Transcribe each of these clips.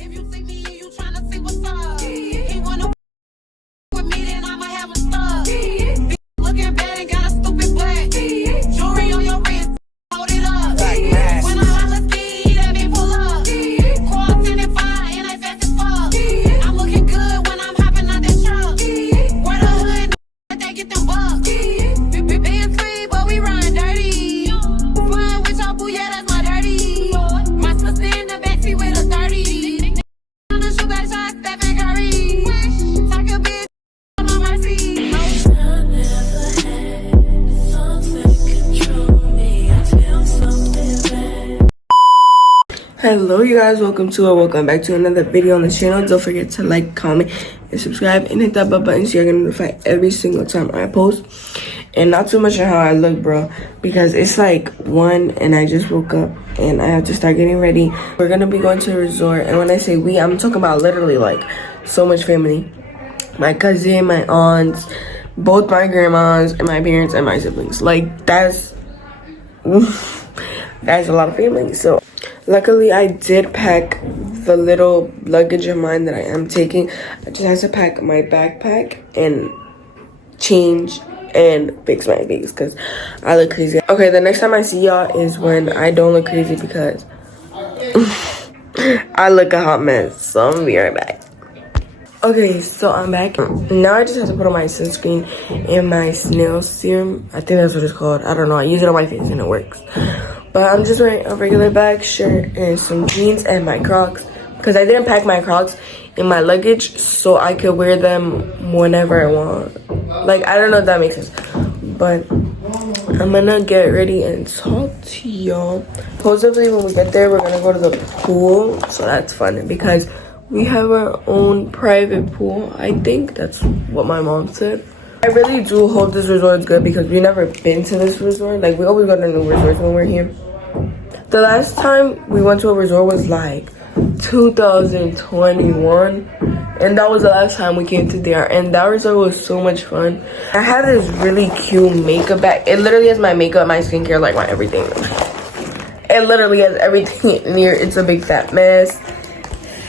If you see me, you tryna see what's up. He wanna with me, then I'ma have him stuck. Looking bad and got a stupid black. Jewelry on your wrist, hold it up. When I holla ski, that mean pull up. Car 10 and 5, and I fast as fuck. I'm looking good when I'm hopping out that truck. Where the hood, they get them bucks. Being free, but we run dirty. Flying with your boo, yeah, that's my dirty. My sister in the backseat with a 30. On the shoe back shot, Stephen Curry. Talk a bitch on my mercy. I never had something control me. I feel something bad. Hello you guys, welcome back to another video on the channel. Don't forget to like, comment, and subscribe, and hit that bell button so you're gonna notify every single time I post. And not too much on how I look, bro, because it's like 1 and I just woke up and I have to start getting ready. We're gonna be going to a resort, and when I say we, I'm talking about literally like so much family. My cousin, my aunts, both my grandmas, and my parents and my siblings. Like that's a lot of family. So luckily I did pack the little luggage of mine that I am taking. I just have to pack my backpack and change and fix my face because I look crazy. Okay, the next time I see y'all is when I don't look crazy because I look a hot mess. So I'm gonna be right back. Okay, so I'm back. Now I just have to put on my sunscreen and my snail serum. I think that's what it's called. I don't know. I use it on my face and it works. But I'm just wearing a regular bag shirt and some jeans and my Crocs because I didn't pack my Crocs in my luggage so I could wear them whenever I want. Like, I don't know if that makes sense. But I'm gonna get ready and talk to y'all. Supposedly when we get there, we're gonna go to the pool. So that's fun because we have our own private pool. I think that's what my mom said. I really do hope this resort is good because we've never been to this resort. Like, we always go to new resorts when we're here. The last time we went to a resort was like 2021. And that was the last time we came to there. And that resort was so much fun. I had this really cute makeup bag. It literally has my makeup, my skincare, like my everything. It literally has everything in here. It's a big fat mess.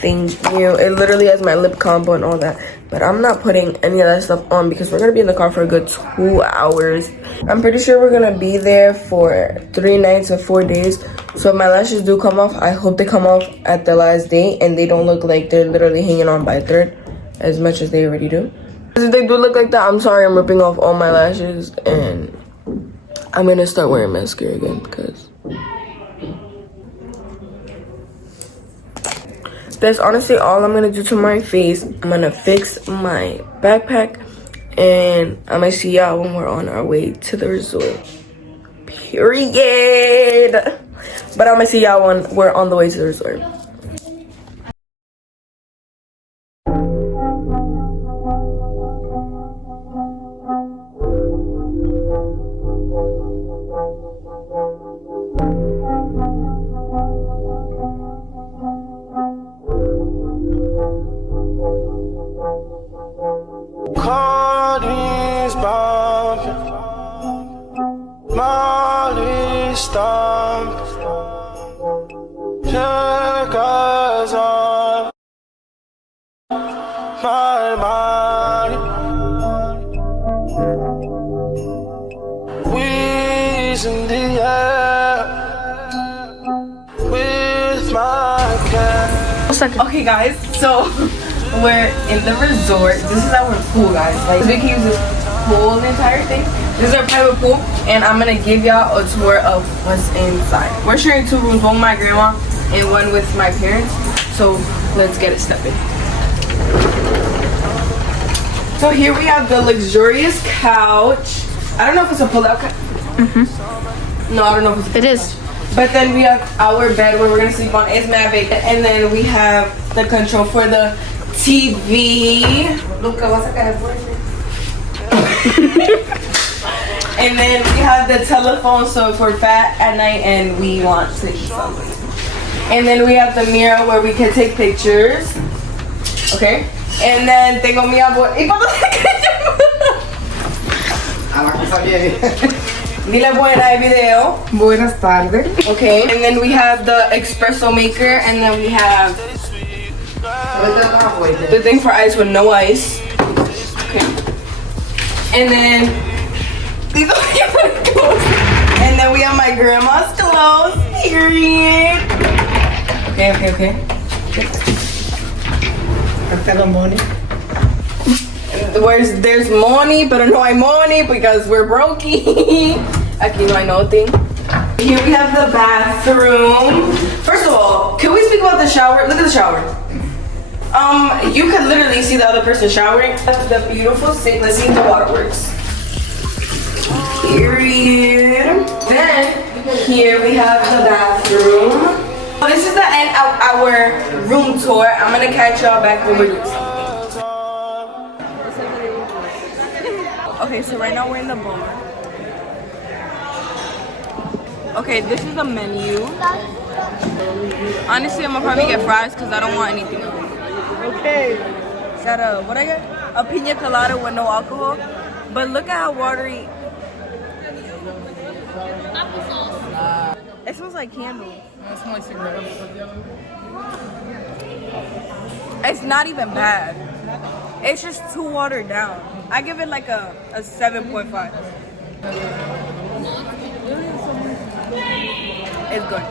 Thank you. It literally has my lip combo and all that. But I'm not putting any of that stuff on because we're going to be in the car for a good 2 hours. I'm pretty sure we're going to be there for 3 nights or 4 days. So if my lashes do come off, I hope they come off at the last day and they don't look like they're literally hanging on by a thread as much as they already do. If they do look like that, I'm sorry, I'm ripping off all my lashes and I'm going to start wearing mascara again because that's honestly all I'm gonna do to my face. I'm gonna fix my backpack and I'm gonna see y'all when we're on our way to the resort. Period. But I'm gonna see y'all when we're on the way to the resort. Cardi's bumping, Molly's stomping, Jessica's on my body. We's in the air with my cat. Okay guys, so we're in the resort. This is our pool, guys. Like, we can use this pool, the entire thing. This is our private pool, and I'm gonna give y'all a tour of what's inside. We're sharing 2 rooms, one with my grandma and one with my parents. So let's get it stepping. So here we have the luxurious couch. I don't know if it's a pull-out couch. No, I don't know if it's. It is. But then we have our bed where we're gonna sleep on. It's mad big. And then we have the control for the TV. And then we have the telephone, so if we're fat at night and we want to eat something. And then we have the mirror where we can take pictures. Okay? And then tengo mi abuela. Dile buena el video. Buenas tardes. Okay, and then we have the espresso maker, and then we have The thing for ice with no ice. Okay. And then these are my clothes. And then we have my grandma's clothes. Period. Okay. There's money, pero no hay money because we're brokey. Aquí no hay nothing. Here we have the bathroom. First of all, can we speak about the shower? Look at the shower. You can literally see the other person showering. That's the beautiful sink. Let's see if the water works. Period. Then here we have the bathroom. So this is the end of our room tour. I'm gonna catch y'all back when we're doing something. Okay, so right now we're in the bar. Okay, this is the menu. Honestly, I'm gonna probably get fries because I don't want anything else. Okay. Got a, what I got? A pina colada with no alcohol. But look at how watery. It smells like candles. It smells like cigarettes. It's not even bad. It's just too watered down. I give it like a 7.5. It's good.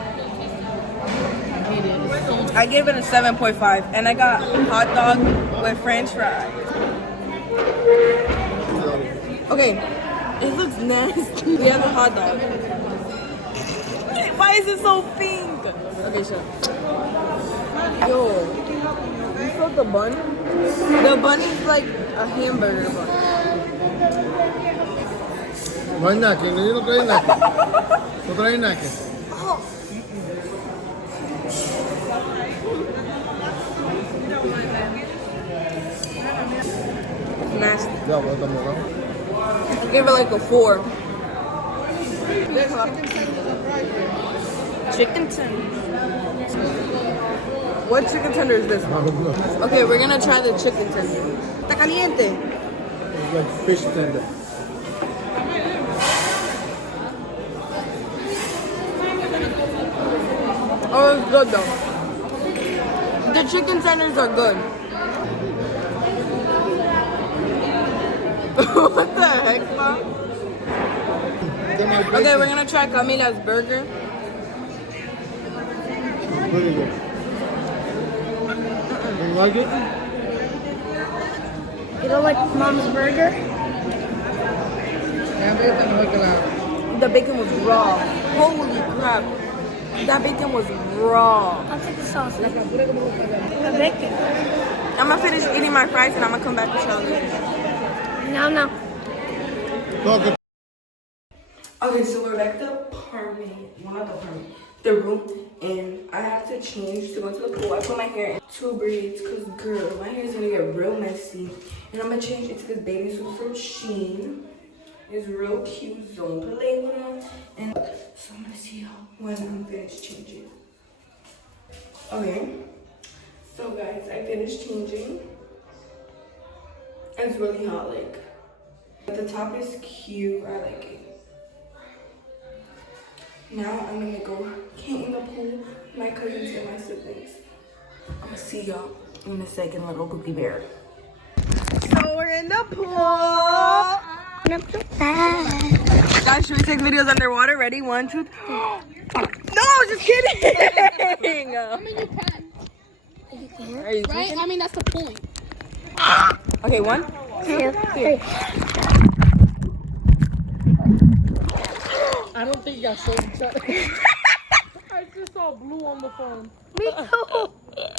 I gave it a 7.5 and I got hot dog with french fries. Okay, it looks nasty. We have a hot dog. Why is it so pink? Okay, sure. Yo, you saw the bun? The bun is like a hamburger bun. No hay naque, yo no trae naque. No trae naque. Nasty. Ya, pues también, ¿no? I gave it like a 4. Chicken tender. What chicken tender is this? Okay, we're gonna try the chicken tender. Está caliente. It's like fish tender. Oh, it's good though. The chicken tenders are good. What the heck, Mom? Okay, we're gonna try Camila's burger. Pretty good. You like it? You don't like Mom's burger? The bacon was raw. Holy crap. That bacon was raw. I'll take the sauce. The bacon. I'm gonna finish eating my fries and I'm gonna come back to y'all later. No. Okay, so we're back to the apartment. Well, not the apartment. The room. And I have to change to go to the pool. I put my hair in 2 braids because, girl, my hair is gonna get real messy. And I'm gonna change into this baby suit from Shein. It's real cute. Don't play with them. And so I'm gonna see y'all when I'm finished changing. Okay. So guys, I finished changing. It's really hot, like. But the top is cute. I like it. Now I'm gonna go get in the pool. My cousins and my siblings. I'm gonna see y'all in a second, little Boogie bear. So we're in the pool. Guys, should we take videos underwater? Ready? 1, 2, 3. No, just kidding. I mean, you can. Are you Right? I mean, that's the point. Okay, 1, 2, 3. I don't think you got shoulder shut. I just saw blue on the phone. Me too.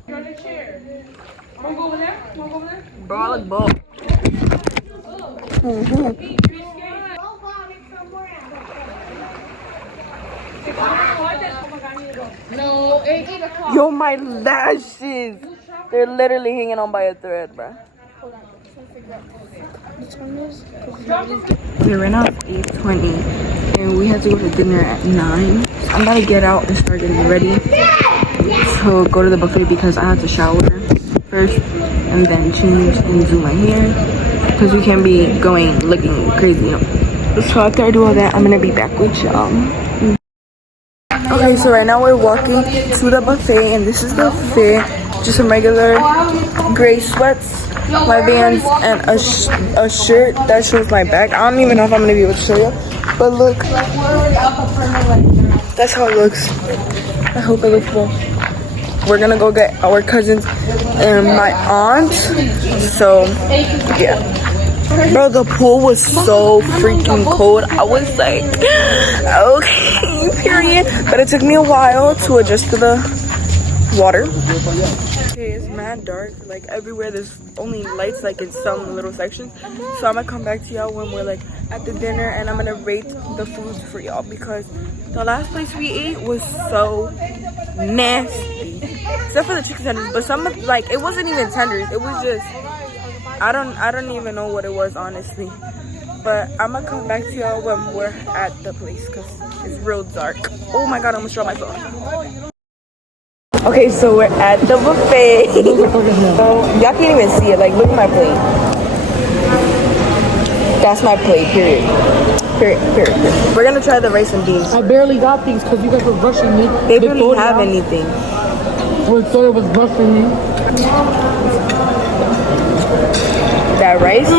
You're on the chair. Wanna go over there? Wanna go over there? Bro, I look bald. No, 8 o'clock. Yo, my lashes. They're literally hanging on by a thread, bro. Okay, right now it's 8:20 and we have to go to dinner at 9. So I'm about to get out and start getting ready to go to the buffet because I have to shower first and then change and do my hair because we can't be going looking crazy, you know. So after I do all that, I'm gonna be back with y'all. Okay, so right now we're walking to the buffet and this is the buffet. just some regular gray sweats, my Vans, and a shirt that shows my back. I don't even know if I'm gonna be able to show you, but look, that's how it looks. I hope it looks cool. We're gonna go get our cousins and my aunt. So yeah, bro, the pool was so freaking cold. I was like, okay, period. But it took me a while to adjust to the water. Okay, it's mad dark, like everywhere. There's only lights like in some little sections. So I'm gonna come back to y'all when we're like at the dinner, and I'm gonna rate the foods for y'all, because the last place we ate was so nasty, except for the chicken tenders. But some, like, it wasn't even tenders, it was just, I don't even know what it was, honestly. But I'm gonna come back to y'all when we're at the place, because it's real dark. Oh my god, I'm gonna show my phone. Okay, so we're at the buffet. So y'all can't even see it. Like, look at my plate. That's my plate, period. Period. We're gonna try the rice and beans. I barely got things because you guys were rushing me. They barely have anything. Victoria was rushing me. That rice,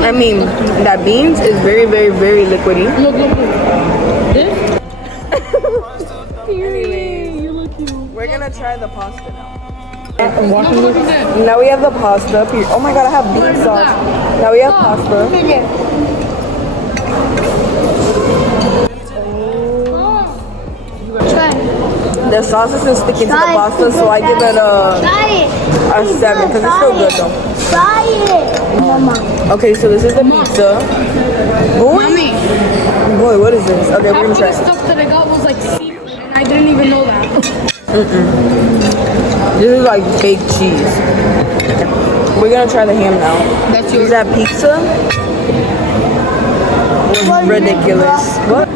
I mean, that beans is very, very, very liquidy. Look. This? We're gonna try the pasta now. I'm watching this. Now we have the pasta. Oh my god, I have bean sauce. Now we have pasta. The sauce isn't sticking to the pasta, so I give it a 7 because it's still good though. Try it. Mama. Okay, so this is the pizza. Boy, what is this? Okay, we're gonna try The it. stuff that I got was like seafood, and I didn't even know that. This is like fake cheese. We're gonna try the ham now. That's Is that pizza? Was ridiculous. What?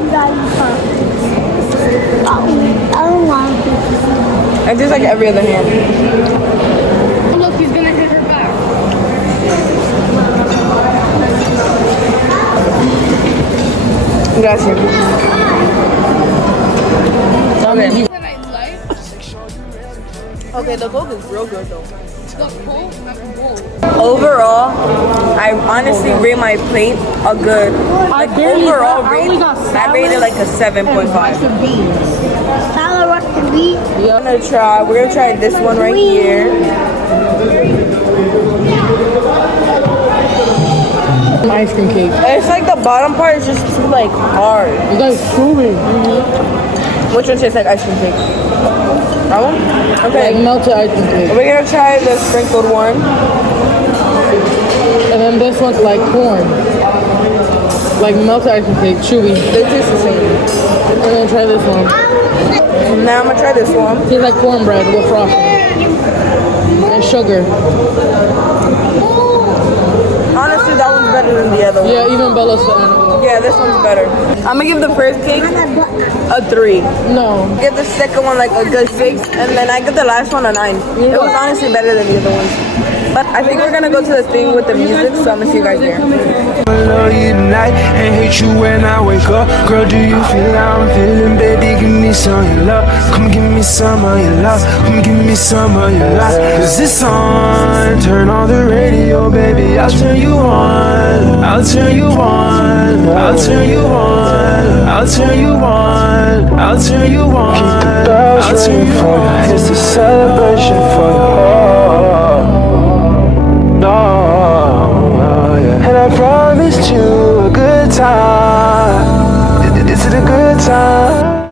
I don't want it. It's just like every other ham. Oh, look, he's gonna hit her back. You guys hear me? Okay. That I like. Okay, the Coke is real good though. The Coke, Overall, I honestly rate my plate a good. Like overall rate, I rated like a 7.5. salad, rice and beans. We're gonna try this one right here. Ice cream cake. It's like the bottom part is just too like hard. You guys screwing. Which one tastes like ice cream cake? That one? Okay. Like melted ice cream cake. We're gonna try the sprinkled one. And then this one's like corn. Like melted ice cream cake, chewy. They taste the same. And then try this one. Now I'm gonna try this one. Tastes like cornbread with frosting. And sugar. Honestly, that one's better than the other one. Yeah, even Bella said. Yeah, this one's better. I'm gonna give the first cake a 3. No. Give the second one like a good 6, and then I give the last one a 9. It was honestly better than the other ones. But I think we're gonna go to the thing with the music, so I'm gonna see you guys there. I love you tonight and hate you when I wake up. Girl, do you feel how I'm feeling, baby? Give me some of your love. Come give me some of your love. Come give me some of your love. Cause it's on. Turn on the radio, baby. I'll turn you on. I'll turn you on. I'll turn you on. I'll turn you on. I'll turn you on. Keep the bells ringing for you. It's a celebration for your heart. No, yeah. And I promised you a good time. Is it a good time?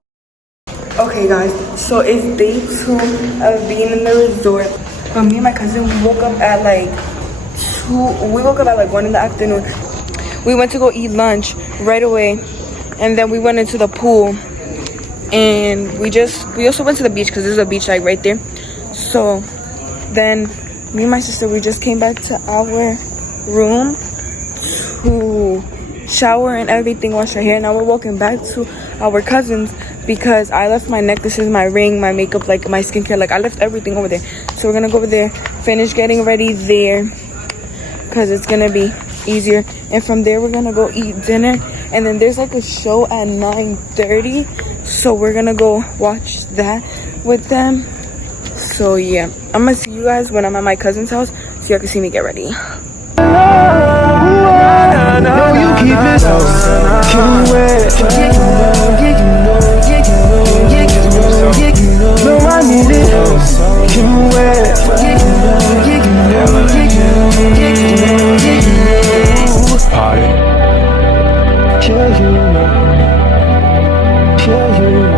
Okay guys, so it's day 2 of being in the resort. But me and my cousin, we woke up at like 1 in the afternoon. We went to go eat lunch right away, and then we went into the pool, and we also went to the beach because there's a beach like right there. So then me and my sister, we just came back to our room to shower and everything, wash our hair. Now we're walking back to our cousins because I left my necklaces, my ring, my makeup, like my skincare, like I left everything over there. So we're gonna go over there, finish getting ready there because it's gonna be easier. And from there we're gonna go eat dinner, and then there's like a show at 9:30, so we're gonna go watch that with them. So yeah, I'm gonna see you guys when I'm at my cousin's house so y'all can see me get ready. No, you keep it up. Can wait. No, I need it. Can wait. Party. Kill you now. Kill you now.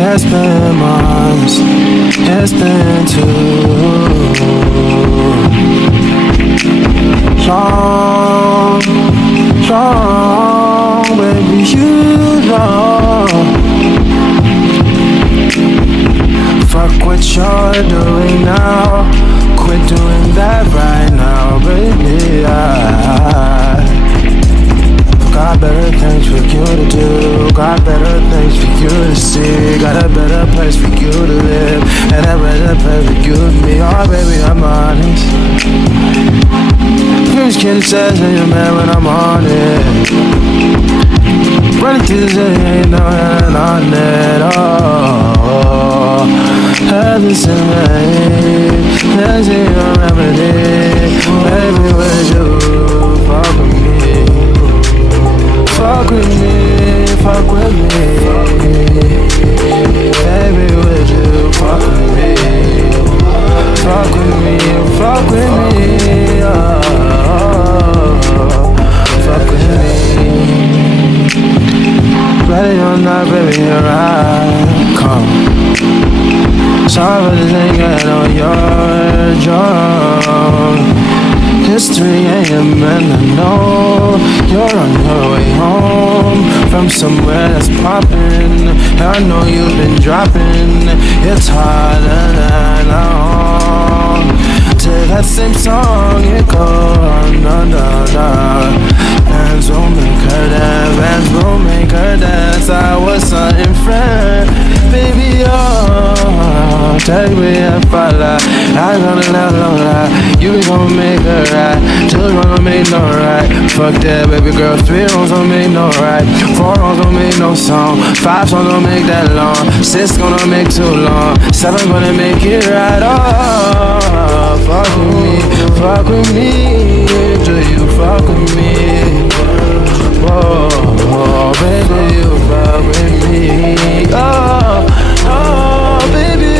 It's been months, it's been too long, baby, you know. Fuck what you're doing now, quit doing that right now, baby. Got better things for you to do, got better things for you to see, got a better place for you to live, and a better place for you to be. Oh baby, I'm honest. Who's kidding says that you're mad when I'm on it. Running through the city, ain't no hand on it. Oh, heaven's in rain, there's your remedy. Baby, would you fuck with me? Fuck with me, fuck with me. Baby, would you fuck with me? Fuck with me, fuck with me. Oh, fuck with me. Ready or not, baby, here I come. Sorry for this ain't getting on your drunk. It's 3 a.m. and I know you're on your way home from somewhere that's poppin'. I know you've been dropping. It's harder than long. To that same song it goes on. Bands will make her dance, bands will make her dance. I was something friend, baby, oh, take me and follow. I'm gonna let no lie, you be gonna make her right, 2 gonna make no right. Fuck that, baby girl, 3 wrongs don't make no right, 4 wrongs don't make no song, 5 songs don't make that long, 6 gonna make too long, 7 gonna make it right. Oh, fuck with me, do you fuck with me? Whoa, baby, you fuck with me. Oh, baby,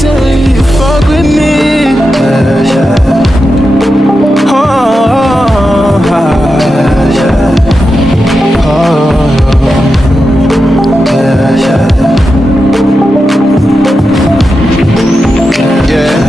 do you fuck with me? Yeah. Oh, yeah. Oh, yeah. Yeah.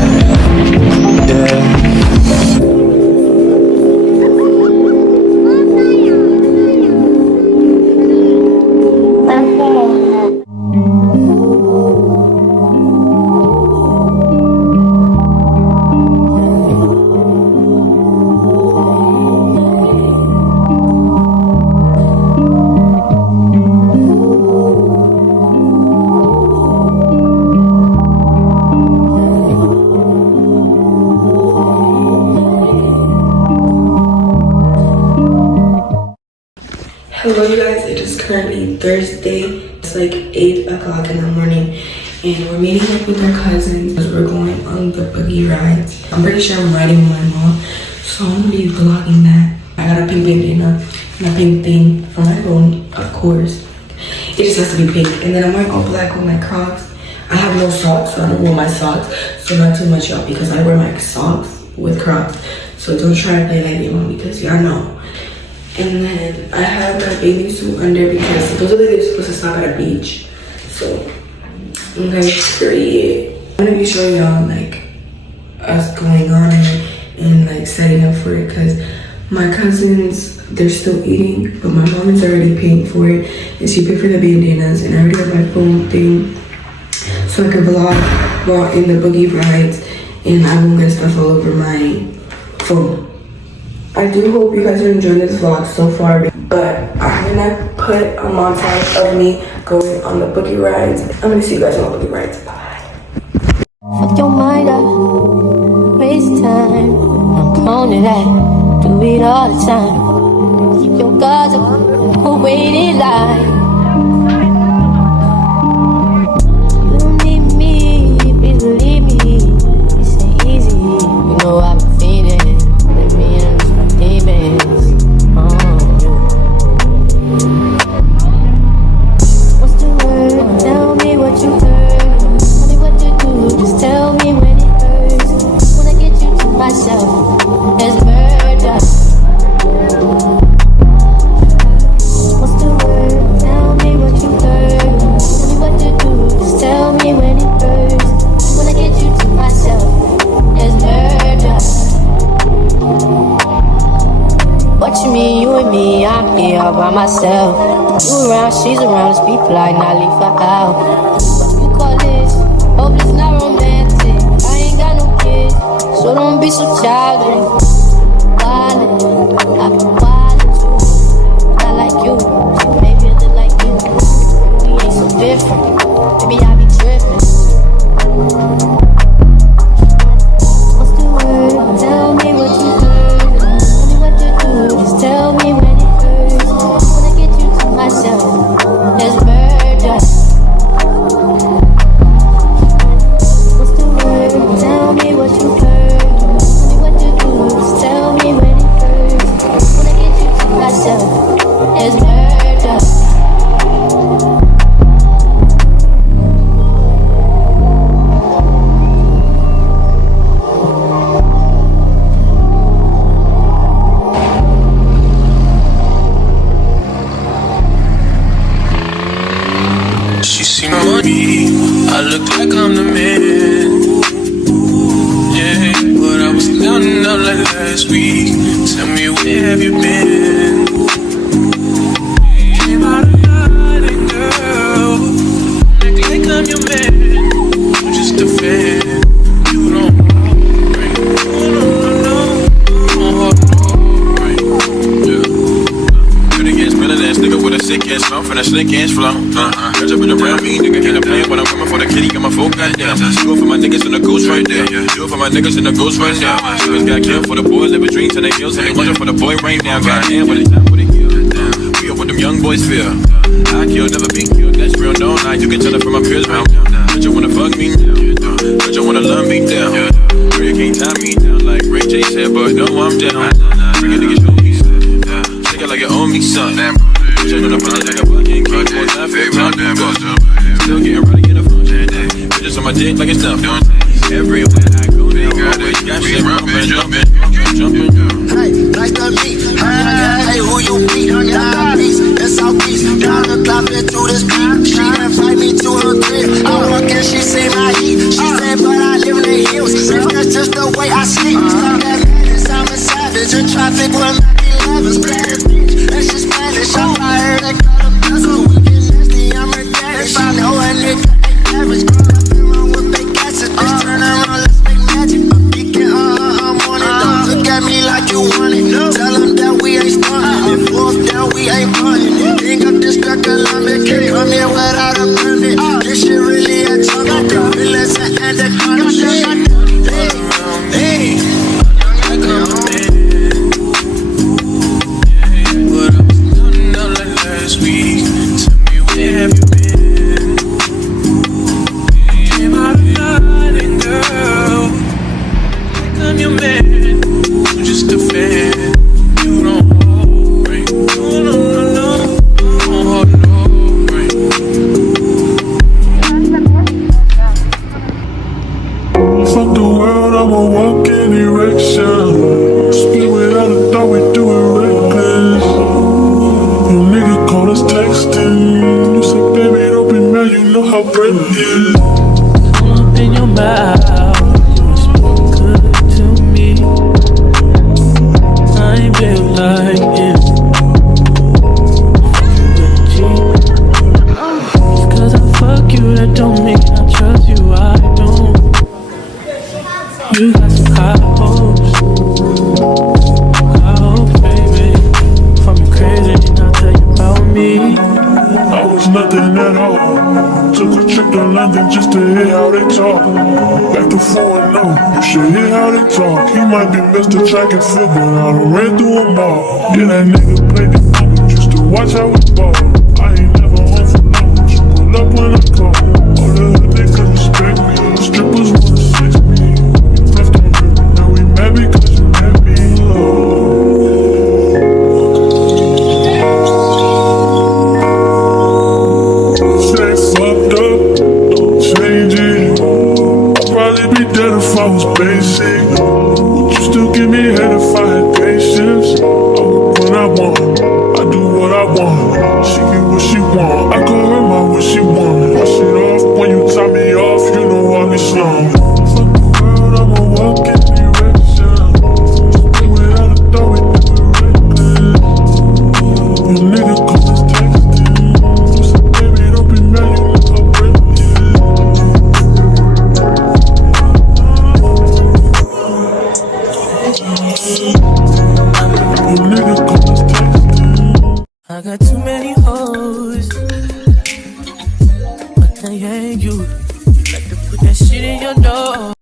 Hello you guys, it is currently Thursday. It's like 8 o'clock in the morning and we're meeting up with our cousins because we're going on the buggy rides. I'm pretty sure I'm riding with my mom, so I'm gonna be vlogging that. I got a pink bandana and a pink thing for my phone, of course. It just has to be pink. And then I'm wearing all black with my Crocs. I have no socks, so I don't wear my socks, so not too much y'all because I wear my socks with Crocs. So don't try to play that game on me because y'all know. And then I have my bathing suit under because supposedly they're supposed to stop at a beach. So I'm very period. I'm gonna be showing y'all like us going on and like setting up for it because my cousins, they're still eating, but my mom is already paying for it and she paid for the bandanas and I already have my phone thing so I can vlog while in the boogie rides and I won't get stuff all over my phone. I do hope you guys are enjoying this vlog so far, but I'm gonna put a montage of me going on the boogie rides. I'm gonna see you guys on the boogie rides. Bye. Fuck your mind up, waste time. I'm prone to that, do it all the time. Keep your guards up, who waited line. You don't need me, please believe me. This ain't easy, you know I've been feeding. Let me unleash my demons. What's the word? Tell me what you heard. Tell me what to do, just tell me when it hurts. Wanna get you to myself, there's murder. What's the word? Tell me what you heard. Tell me what to do, just tell me when it hurts. Wanna get you to myself, there's murder. What you mean, you and me, I'm here all by myself. You around, she's around, let's be polite, not leave her out. What you call this? Hope it's not romantic. I ain't got no kids, so don't be so childish. Wildin', I be wildin' too. Not like you, so maybe I look like you. We ain't so different, maybe I be trippin'. What's the word? Tell me what you heard. Tell me what to do, just tell me when it hurts. Wanna get you to myself, there's murder. What's the word? Tell me what you heard. Tell me what to do, just tell me when it hurts. Wanna get you to myself, there's murder. She see money, I look like I'm the man. Yeah, but I was down and out like last week. Tell me, where have you been? Came out of hiding, girl. Act like I'm your man. I'm just a fan. You don't right. No. Right. Yeah. Good against middle ass nigga with a sick ass mouth and a slick ass flow. Catch up in around me, nigga, ain't a plan when I'm coming for the kitty, got my phone goddamn. Do it for my niggas and the ghost right there. Do it for my niggas and the ghost right now. Niggas got killed for the boy, living dreams and they kills and they wonder for the boy right now. Goddamn, what a time, what a year. We are what them young boys feel. I kill, never be killed, that's real, no lie. You can tell it from my peers, man. But you wanna fuck me down, but you wanna love me down. Girl, you can't tie me down like Ray J said, but no, I'm down. Bring a nigga, show me something. Shake it like you owe me something. Put you on the front like a fucking king. Still getting ready in the front. Bitches on my dick like it's nothing. Everywhere I go now, always got shit jumping. Hey, nice to meet. Hey, who you be? Down east, that's southeast. Down the club into this beat. She invite me to her crib. I walk in, she say my heat. She said, but I live in the hills. That's just the way I sleep. Stop that madness, I'm a savage. In traffic with my 11s. Spanish bitch, and she's Spanish. I heard that girl a buzz, so we get nasty. I'm her dad. If I know a nigga ain't average, nothing wrong with big asses. Bitch, turn around, let's make magic. I'm geeking, I'm on it. Don't look at me like you want it. Tell them that we ain't stunning. If fourth down, we ain't running. King up this Columbia, can't come here without a permit. This shit really a jungle. Villains and anaconda. Hey, Like I'm a man. But I was down and out like last week. took a trip to London just to hear how they talk. Back to 4-0, you should hear how they talk. He might be Mr. Track and Field, but I done ran through them all. Yeah, that nigga played the game, used to watch how we ball. I ain't never home for long, but you pull up when I call. All the hood niggas respect me, the strippers wanna sex me. You left on me, now we mad because you met me. Sex fucked up, don't change it. I'd probably be dead if I was basic. Would you still give me head if I had patience? I work when I want, I do what I want. She get what she want, I call her my what she want. Wash it off when you top me off, you know I'll be slung. Fuck the world, I'ma walk in direction. Do it out of thought, we do it reckless. Your nigga call us texting. You said, baby, don't be mad, you look up breakfast. Your nigga call us texting. I got too many hoes